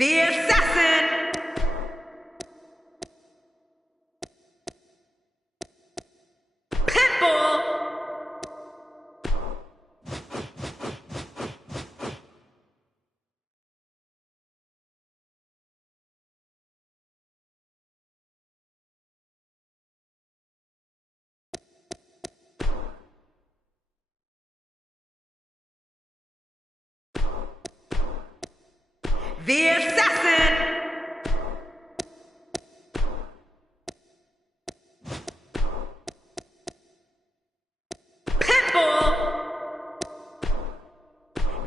The Assassin! Pitbull! The Assassin! Pitbull!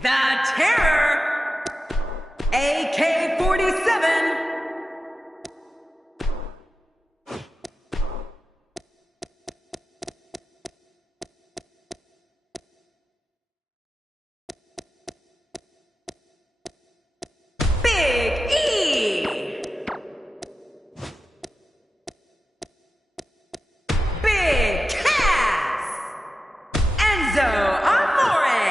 The Terror! AK-47! Big E! Big Cass! Enzo Amore!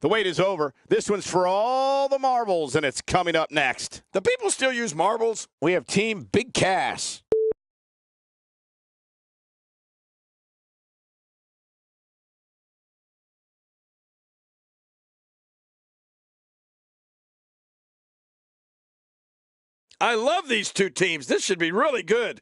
The wait is over. This one's for all the marbles, and it's coming up next. Do people still use marbles? We have Team Big Cass. I love these two teams. This should be really good.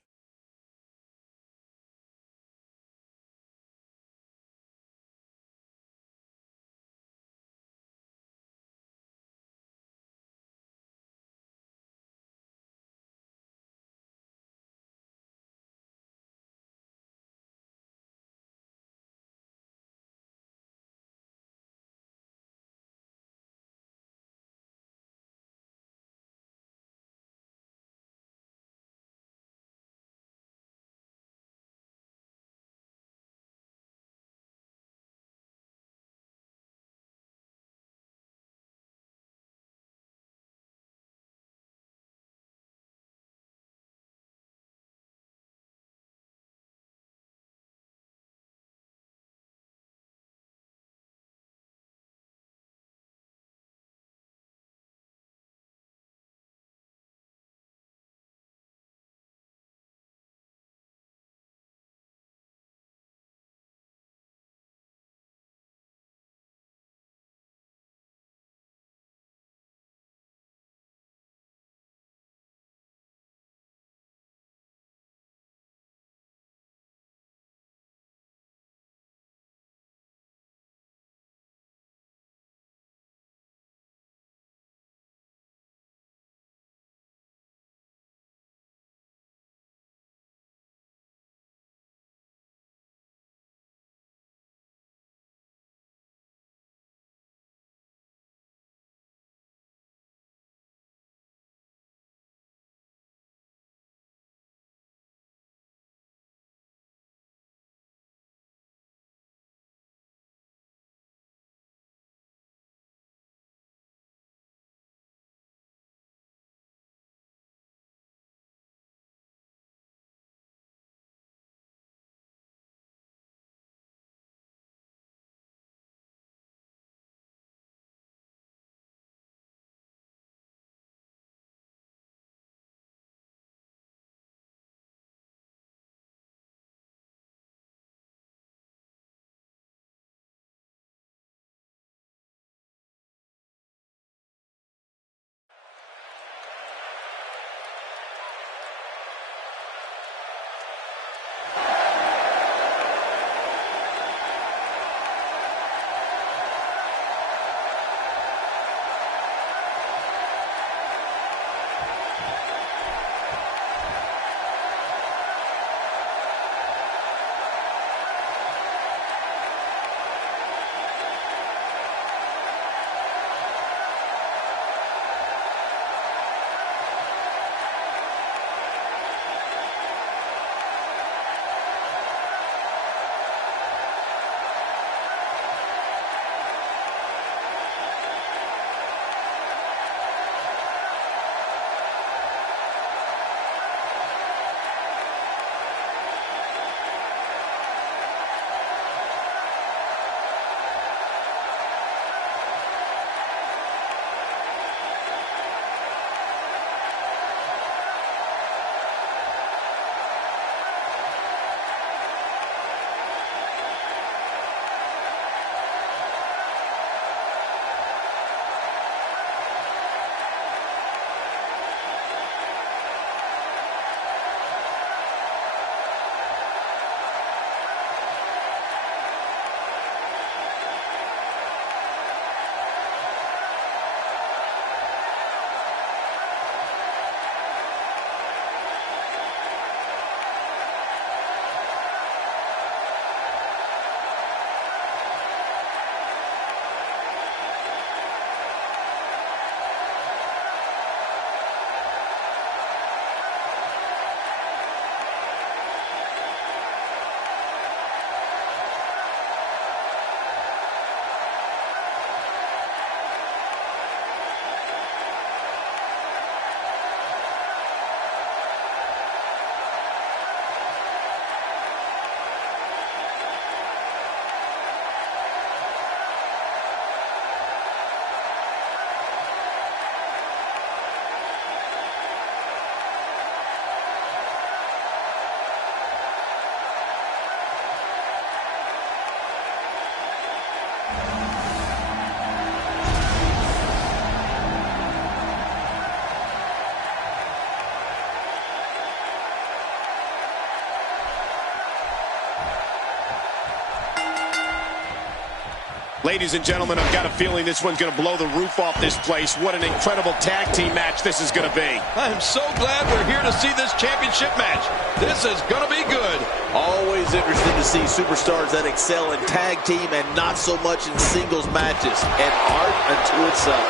Ladies and gentlemen, I've got a feeling this one's going to blow the roof off this place. What an incredible tag team match this is going to be. I am so glad we're here to see this championship match. This is going to be good. Always interested to see superstars that excel in tag team and not so much in singles matches. An art unto itself.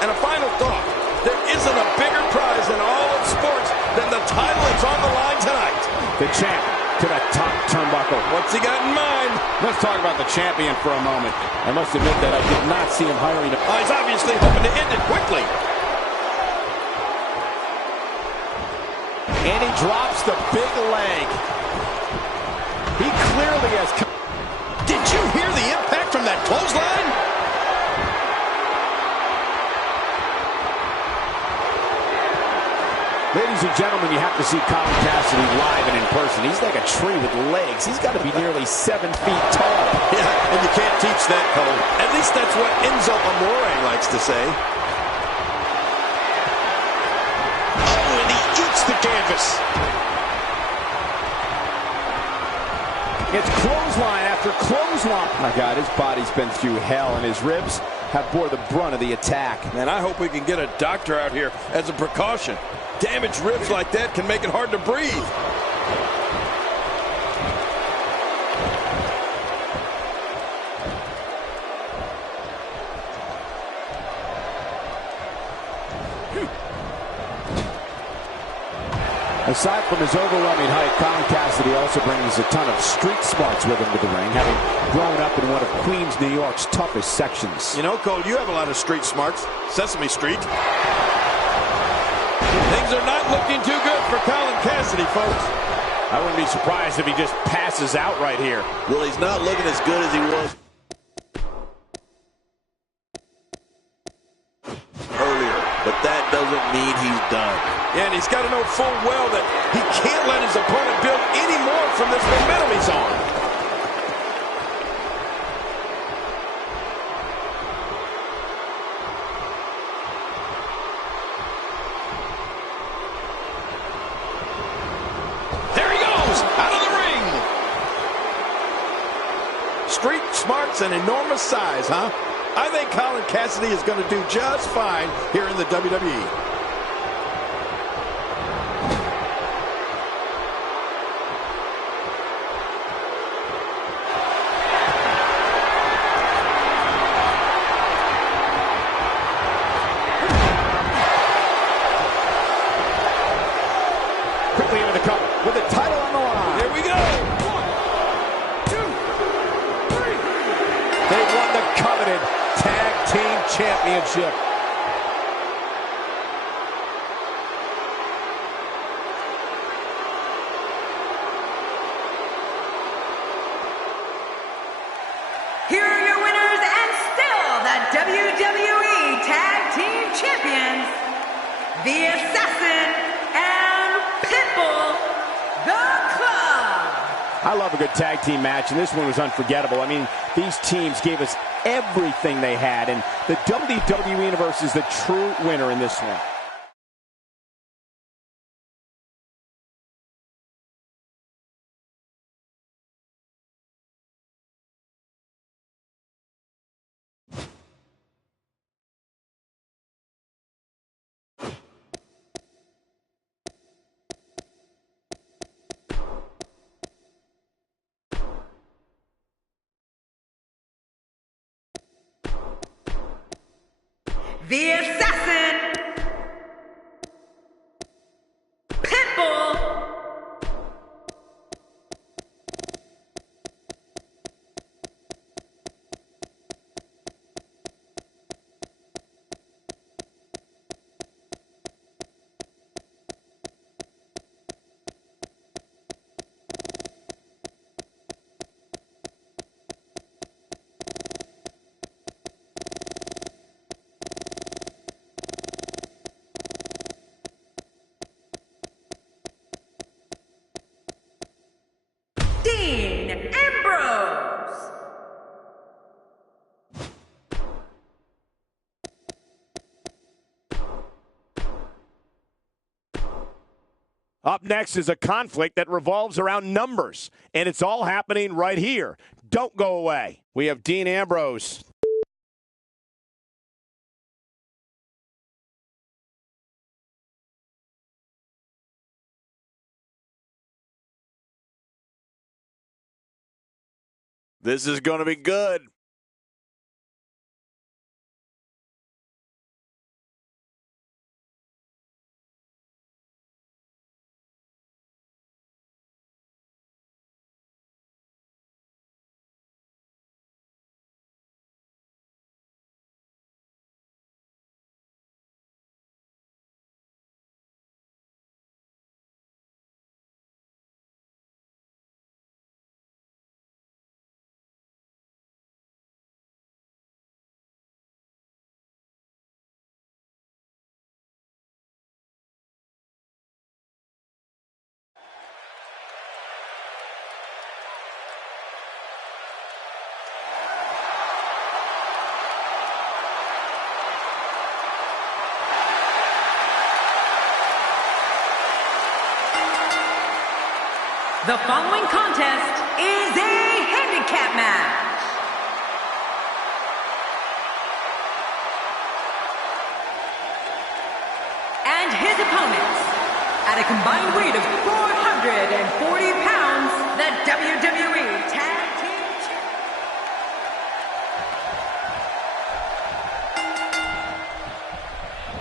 And a final thought. There isn't a bigger prize in all of sports than the title that's on the line tonight. The champ to the top turnbuckle. What's he got in mind? Let's talk about the champion for a moment. I must admit that I did not see him hiring a... He's obviously hoping to end it quickly. And he drops the big leg. He clearly has... Did you hear the impact from that clothesline? Ladies and gentlemen, you have to see Colin Cassidy live and in person. He's like a tree with legs. He's got to be nearly 7 feet tall. Yeah, and you can't teach that, Cole. At least that's what Enzo Amore likes to say. Oh, and he eats the canvas. It's clothesline after clothesline. My God, his body's been through hell, and his ribs have bore the brunt of the attack. Man, I hope we can get a doctor out here as a precaution. Damaged ribs like that can make it hard to breathe. Aside from his overwhelming height, Colin Cassidy also brings a ton of street smarts with him to the ring, having grown up in one of Queens, New York's toughest sections. You know, Cole, you have a lot of street smarts. Sesame Street. Things are not looking too good for Colin Cassidy, folks. I wouldn't be surprised if he just passes out right here. Well, he's not looking as good as he was earlier, but that doesn't mean he's done. Yeah, and he's got to know full well that he can't let his opponent build any more from this momentum he's on. Out of the ring. Street smarts and enormous size, huh? I think Colin Cassidy is going to do just fine here in the WWE. Quickly into the cover with the title on the line. Here we go. 1, 2, 3. They won the coveted Tag Team Championship. Here are your winners and still the WWE Tag Team Champions, the Assassin and Pitbull, the Club. I love a good tag team match, and this one was unforgettable. I mean, these teams gave us everything they had, and the WWE Universe is the true winner in this one. The Assassin, Pitbull, Dean Ambrose. Up next is a conflict that revolves around numbers, and it's all happening right here. don't go away. We have Dean Ambrose. This is going to be good. The following contest is a handicap match. And his opponents, at a combined weight of 440 pounds, the WWE Tag Team Champions.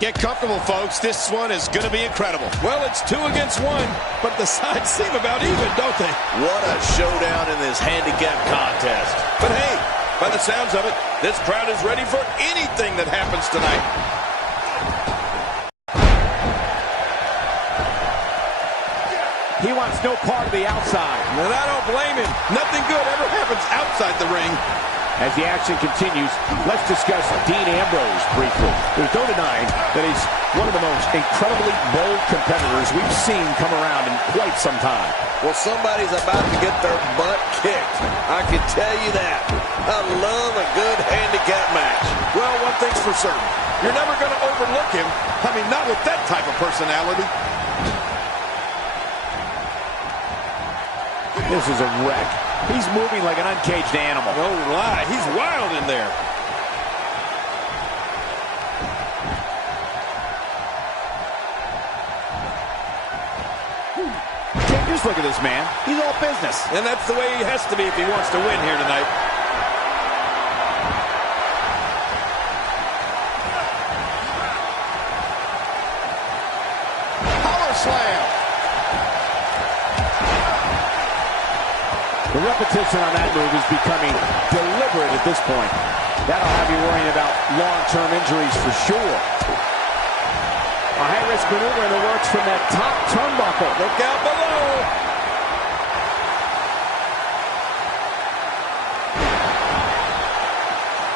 Get comfortable, folks. This one is going to be incredible. Well, it's 2 against 1, but the sides seem about even, don't they? What a showdown in this handicap contest. But hey, by the sounds of it, this crowd is ready for anything that happens tonight. He wants no part of the outside. And I don't blame him. Nothing good ever happens outside the ring. As the action continues, let's discuss Dean Ambrose briefly. There's no denying that he's one of the most incredibly bold competitors we've seen come around in quite some time. Well, somebody's about to get their butt kicked. I can tell you that. I love a good handicap match. Well, one thing's for certain. You're never going to overlook him. I mean, not with that type of personality. This is a wreck. He's moving like an uncaged animal. No lie, he's wild in there. Just look at this man. He's all business. And that's the way he has to be if he wants to win here tonight. Power slam. The repetition on that move is becoming deliberate at this point. That'll have you worrying about long-term injuries for sure. A high-risk maneuver in the works from that top turnbuckle. Look out below.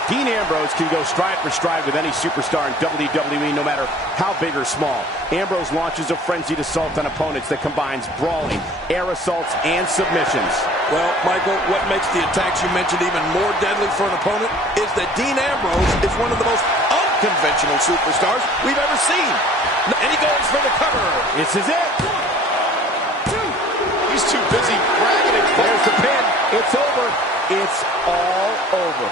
Dean Ambrose can go stride for stride with any superstar in WWE, no matter how big or small. Ambrose launches a frenzied assault on opponents that combines brawling, air assaults, and submissions. Well, Michael, what makes the attacks you mentioned even more deadly for an opponent is that Dean Ambrose is one of the most unconventional superstars we've ever seen. And he goes for the cover. This is it. He's too busy bragging and There's the pin. It's over. It's all over.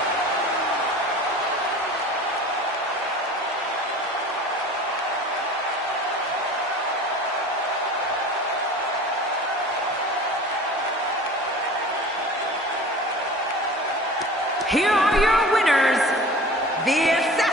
Here are your winners, the Assassin.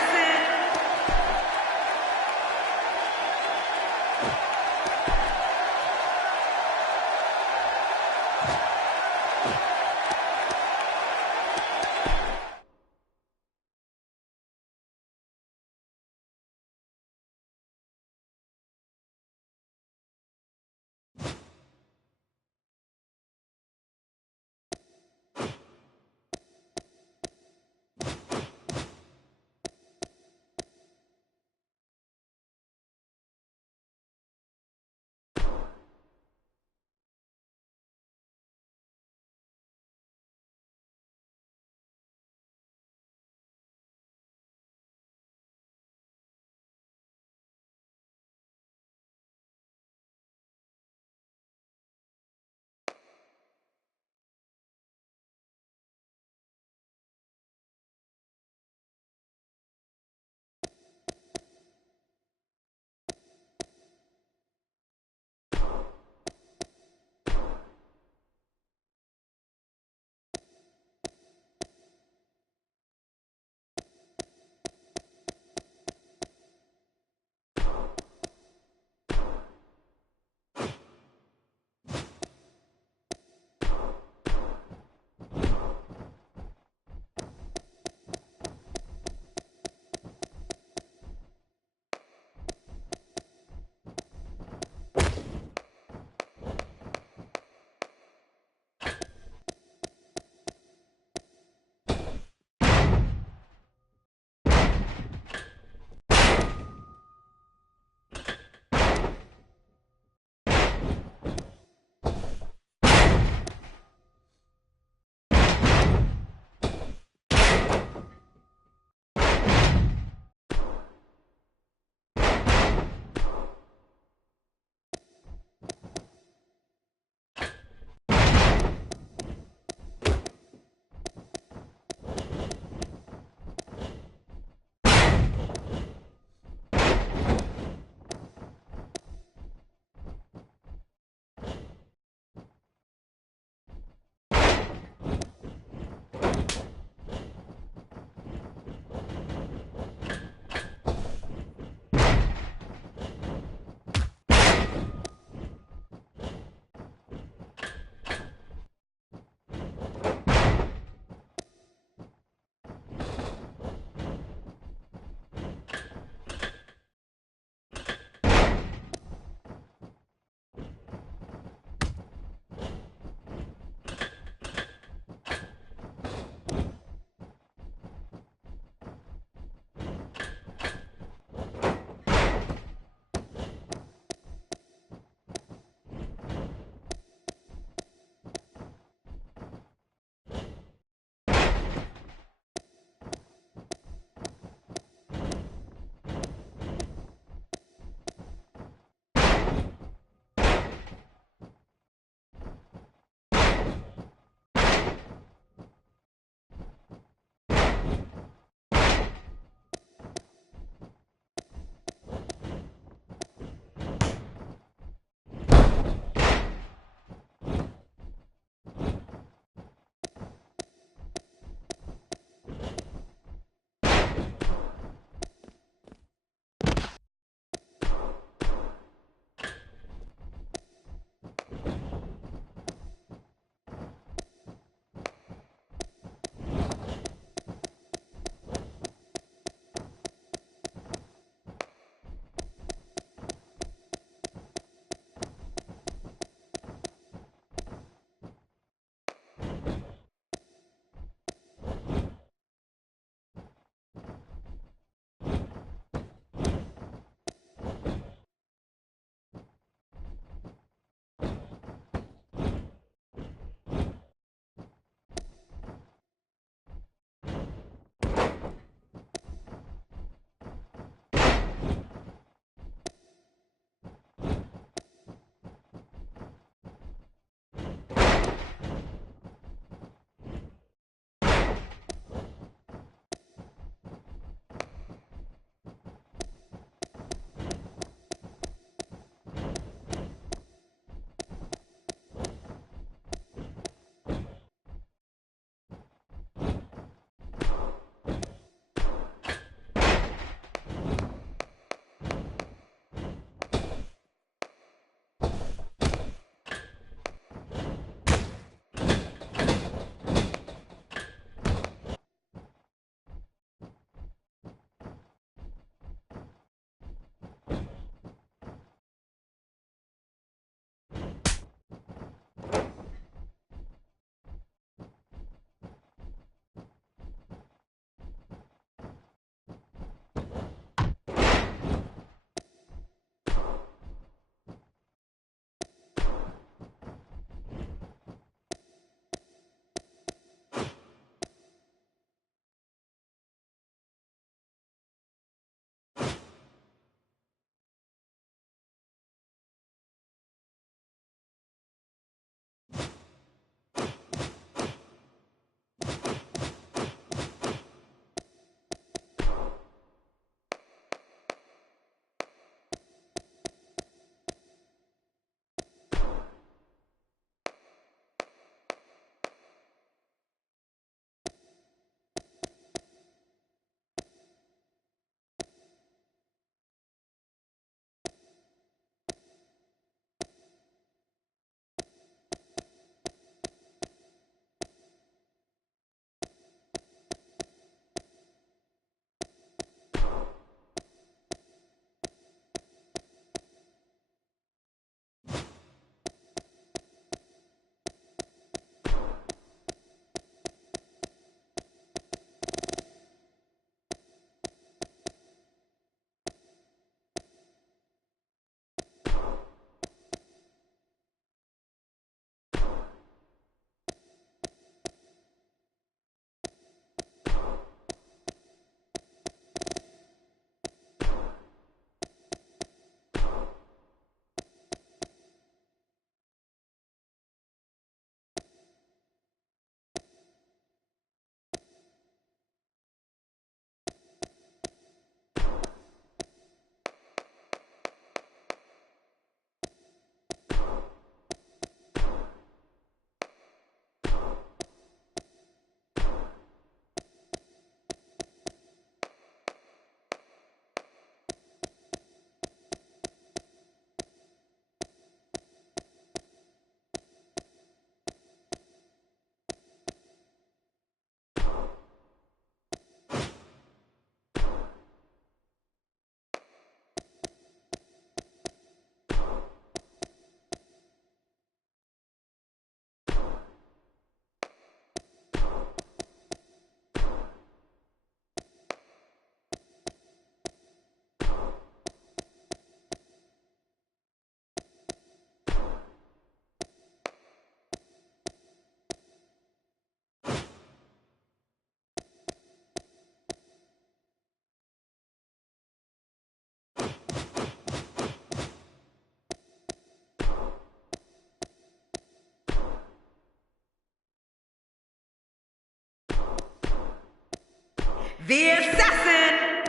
the Assassin,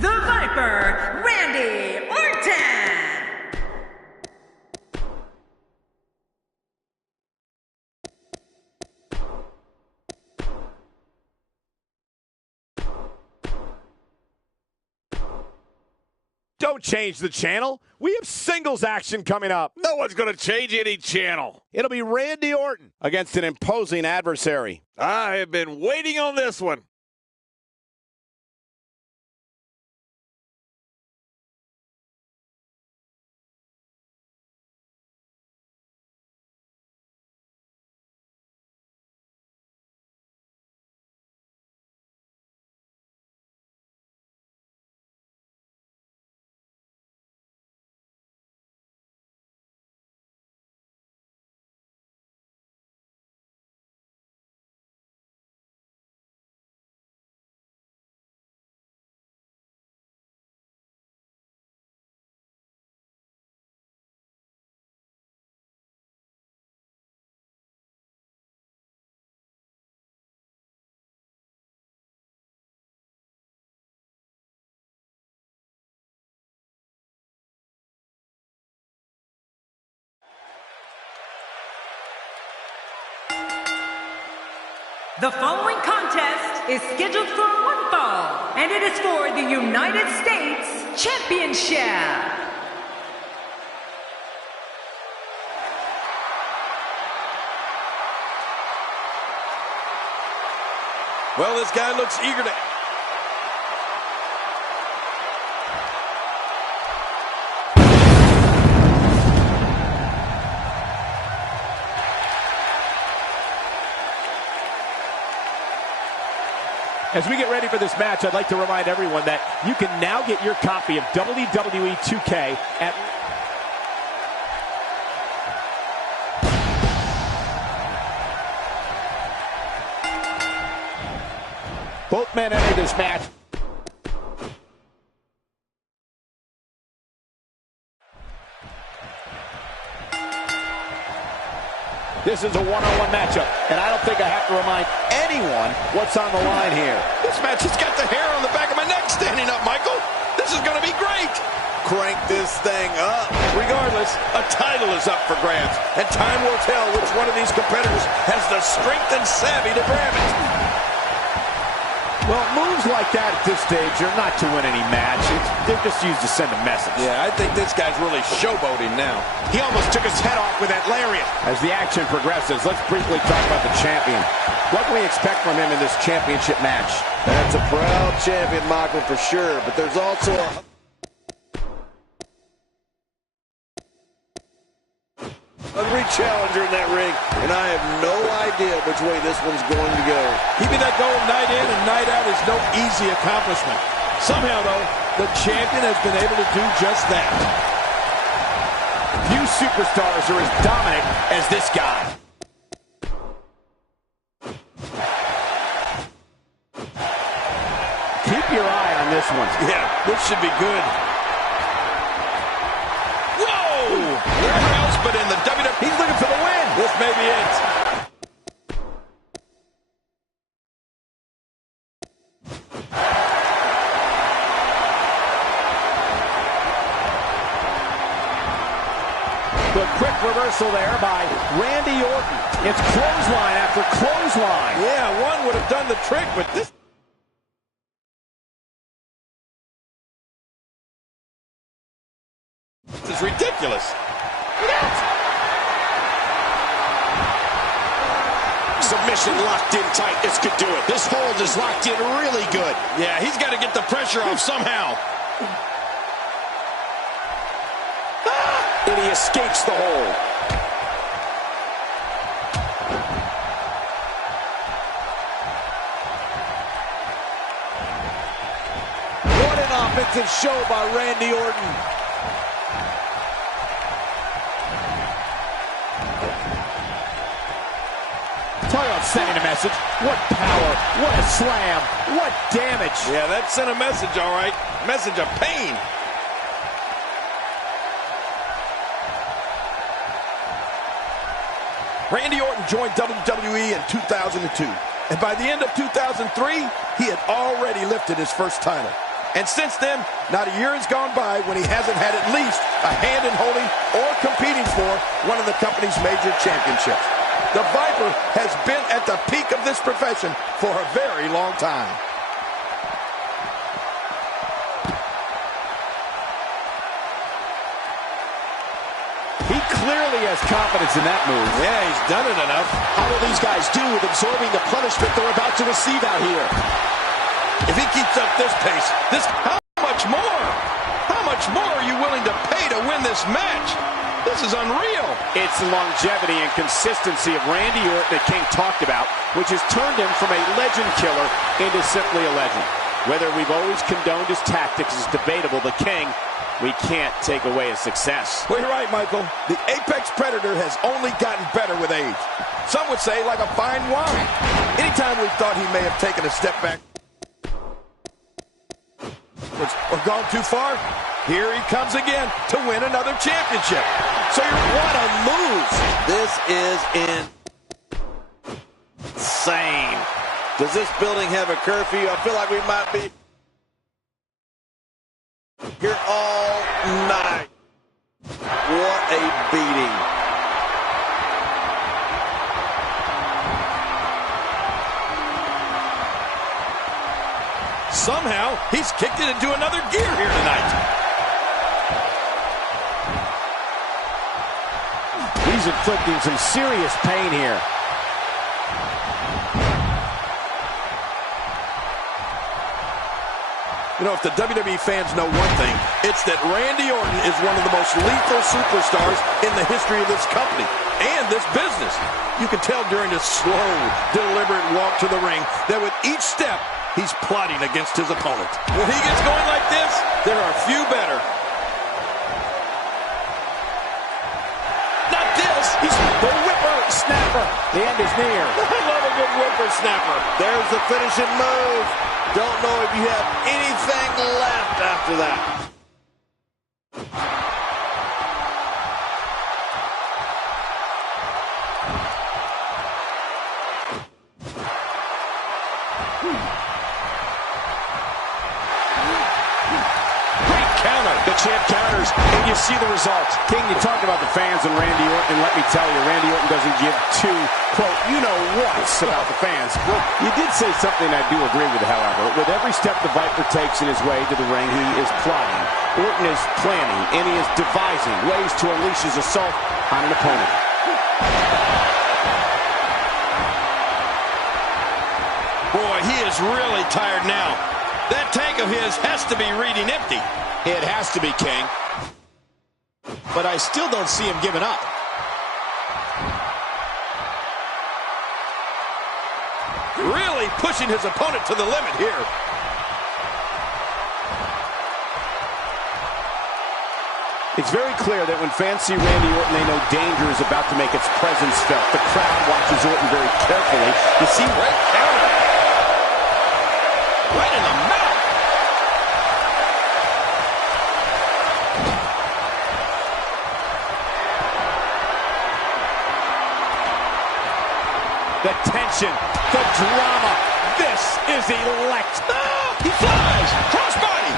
the Viper, Randy Orton. Don't change the channel. We have singles action coming up. No one's going to change any channel. It'll be Randy Orton against an imposing adversary. I have been waiting on this one. The following contest is scheduled for one fall, and it is for the United States Championship. Well, this guy looks eager to... As we get ready for this match, I'd like to remind everyone that you can now get your copy of WWE 2K at... Both men enter this match. This is a one-on-one matchup, and I don't think I have to remind anyone what's on the line here. This match has got the hair on the back of my neck standing up, Michael. This is going to be great. Crank this thing up. Regardless, a title is up for grabs, and time will tell which one of these competitors has the strength and savvy to grab it. Well, moves like that at this stage are not to win any match. They're just used to send a message. Yeah, I think this guy's really showboating now. He almost took his head off with that lariat. As the action progresses, let's briefly talk about the champion. What can we expect from him in this championship match? That's a proud champion, Michael, for sure. But there's also a... hungry challenger in that ring, and I have no idea which way this one's going to go. Keeping that going night in and night out is no easy accomplishment. Somehow, though, the champion has been able to do just that. Few superstars are as dominant as this guy. Keep your eye on this one. Yeah, this should be good. Whoa! Where else but in the WWE? He's looking for the win. This may be it. The quick reversal there by Randy Orton. It's clothesline after clothesline. Yeah, one would have done the trick, but this... This is ridiculous. Submission locked in tight. This could do it. This hold is locked in really good. Yeah, he's got to get the pressure off somehow. And he escapes the hold. What an offensive show by Randy Orton. Talk about sending a message. What power, what a slam, what damage. Yeah, that sent a message, all right. Message of pain. Randy Orton joined WWE in 2002. And by the end of 2003, he had already lifted his first title. And since then, not a year has gone by when he hasn't had at least a hand in holding or competing for one of the company's major championships. The Viper has been at the peak of this profession for a very long time. He clearly has confidence in that move. Yeah, he's done it enough. How will these guys do with absorbing the punishment they're about to receive out here? If he keeps up this pace, how much more? How much more are you willing to pay to win this match? This is unreal. It's the longevity and consistency of Randy Orton that King talked about, which has turned him from a legend killer into simply a legend. Whether we've always condoned his tactics is debatable. The King, we can't take away his success. Well, you're right, Michael. The Apex Predator has only gotten better with age. Some would say like a fine wine. Anytime we thought he may have taken a step back or gone too far, here he comes again to win another championship. So what a move. This is insane. Does this building have a curfew? I feel like we might be here all night. What a beating. Somehow, he's kicked it into another gear here tonight. He's inflicting some serious pain here. You know, if the WWE fans know one thing, it's that Randy Orton is one of the most lethal superstars in the history of this company and this business. You can tell during this slow, deliberate walk to the ring that with each step, he's plotting against his opponent. When he gets going like this, there are few better. Not this. He's the whipper-snapper. The end is near. I love a good whipper-snapper. There's the finishing move. Don't know if you have anything left after that. Great counter. The champ counters, and you see the result. King, you talked about the fans and Randy Orton, and let me tell you, Randy Orton doesn't give two, quote, you-know-whats about the fans. Well, you did say something I do agree with, however. With every step the Viper takes in his way to the ring, he is plotting. Orton is planning, and he is devising ways to unleash his assault on an opponent. Boy, he is really tired now. That tank of his has to be reading empty. It has to be, King. But I still don't see him giving up. Really pushing his opponent to the limit here. It's very clear that when fans see Randy Orton, they know danger is about to make its presence felt. The crowd watches Orton very carefully. You see, Great counter. Right in the mouth. the tension, the drama. This is electric. Oh, he flies. Crossbody.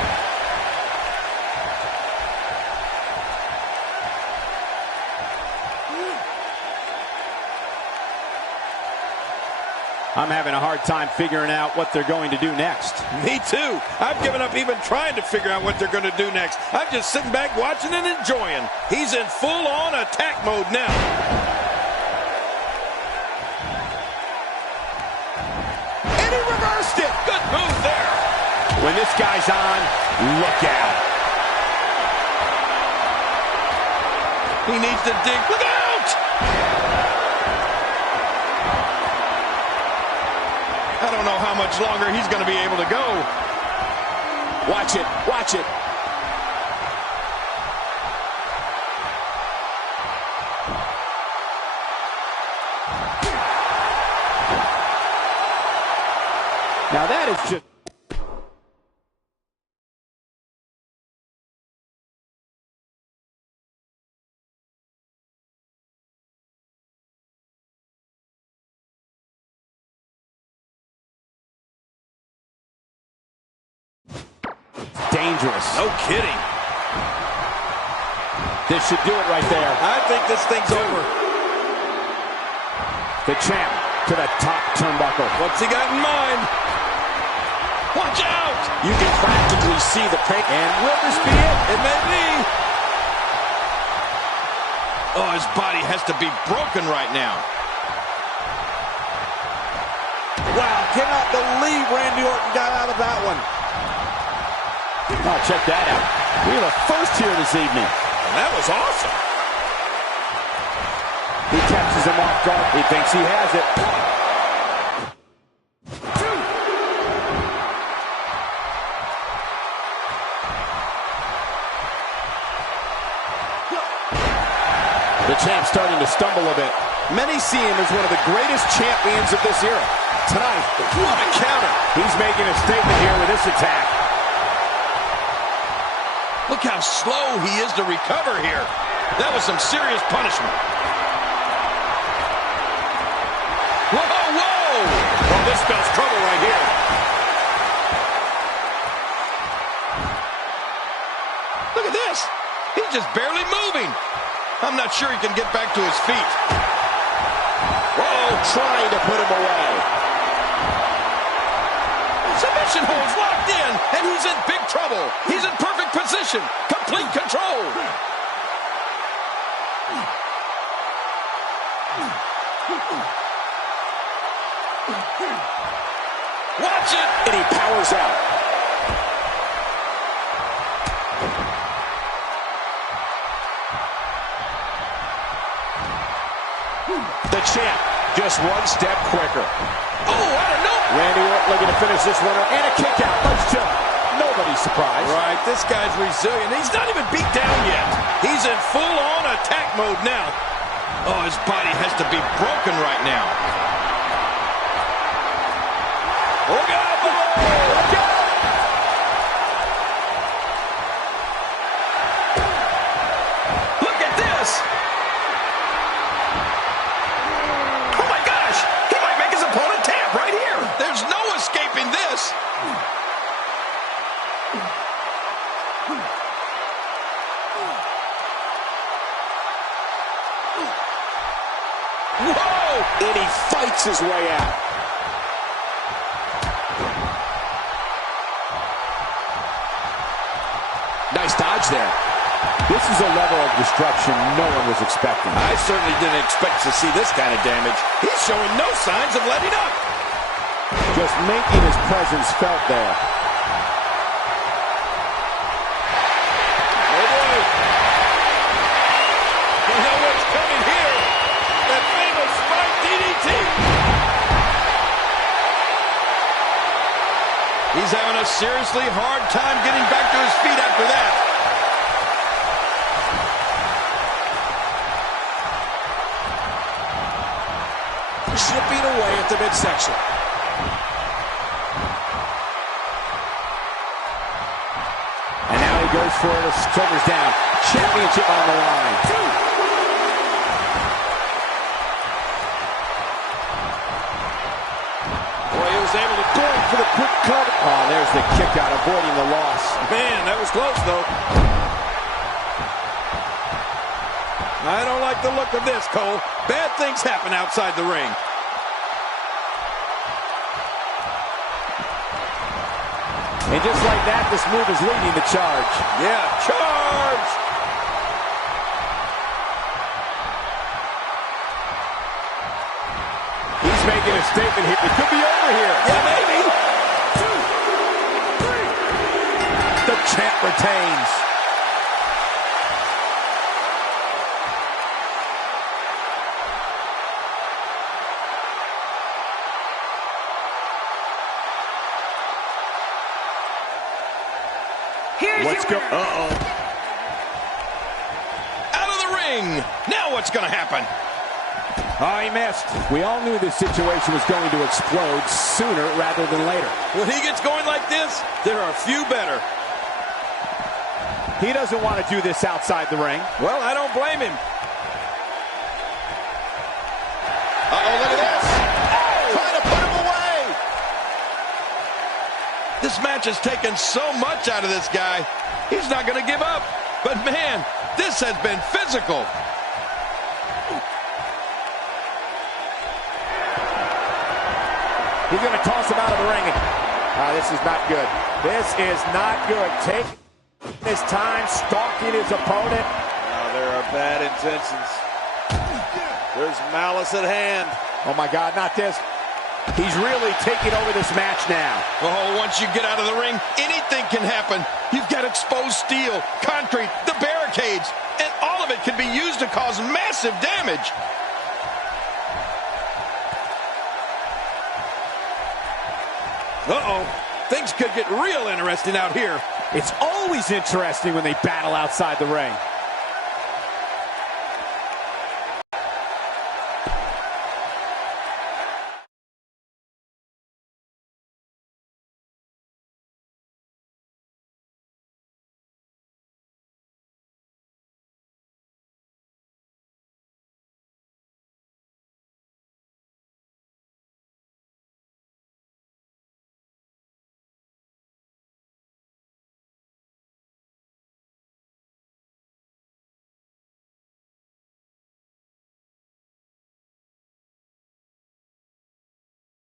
I'm having a hard time figuring out what they're going to do next. Me too. I've given up even trying to figure out what they're going to do next. I'm just sitting back watching and enjoying. He's in full-on attack mode now. And he reversed it. Good move there. When this guy's on, look out. He needs to dig. Look out! I don't know how much longer he's going to be able to go. Watch it. Watch it. Now that is just... dangerous. No kidding. This should do it right there. I think this thing's over. The champ to the top turnbuckle. What's he got in mind? Watch out! You can practically see the pain. And will this be it? It may be. Oh, his body has to be broken right now. Wow, cannot believe Randy Orton got out of that one. Oh, check that out. We have a first here this evening. And that was awesome. He catches him off guard. He thinks he has it. The champ's starting to stumble a bit. Many see him as one of the greatest champions of this era. Tonight, What a counter. He's making a statement here with this attack. Look how slow he is to recover here. That was some serious punishment. Whoa, whoa! Well, this spells trouble right here. Look at this. He's just barely moving. I'm not sure he can get back to his feet. whoa, trying to put him away. Submission holds locked in, and he's in big trouble. He's in perfect position. Complete control. Watch it. And he powers out. The champ just one step quicker. Oh, I don't know. Randy Orton looking to finish this one up. And a kick out. Let's jump. Nobody's surprised. Right, this guy's resilient. He's not even beat down yet. He's in full-on attack mode now. Oh, his body has to be broken right now. Look out below! Look out! Look at this! Oh my gosh! He might make his opponent tap right here! There's no escaping this! Whoa! And he fights his way out. Nice dodge there. This is a level of destruction no one was expecting. I certainly didn't expect to see this kind of damage. He's showing no signs of letting up. Just making his presence felt there. Oh boy. You know what's coming here? That famous spike DDT. He's having a seriously hard time getting back to his feet after that. Chipping away at the midsection. And now he goes for it. Shoulders down. Championship on the line. Boy, he was able to go For the quick cover. Oh, there's the kick out, avoiding the loss. Man, that was close, though. I don't like the look of this, Cole. Bad things happen outside the ring. And just like that, this move is leading the charge. Yeah, charge! He's making a statement here. It could be over here. Yeah, maybe. 2, 3. The champ retains. Here's Let's go. your winner. Uh-oh. Out of the ring. Now what's going to happen? Oh, he missed. We all knew this situation was going to explode sooner rather than later. When he gets going like this, there are few better. He doesn't want to do this outside the ring. Well, I don't blame him. Uh-oh, look at this. Oh! Trying to put him away. This match match has taken so much out of this guy. He's not going to give up. But, man, this has been physical. He's going to toss him out of the ring. This is not good. This is not good. Taking his time, stalking his opponent. There are bad intentions. There's malice at hand. Oh, my God, not this. He's really taking over this match now. Oh, once you get out of the ring, anything can happen. You've got exposed steel, concrete, the barricades, and all of it can be used to cause massive damage. Uh-oh. Things could get real interesting out here. It's always interesting when they battle outside the ring.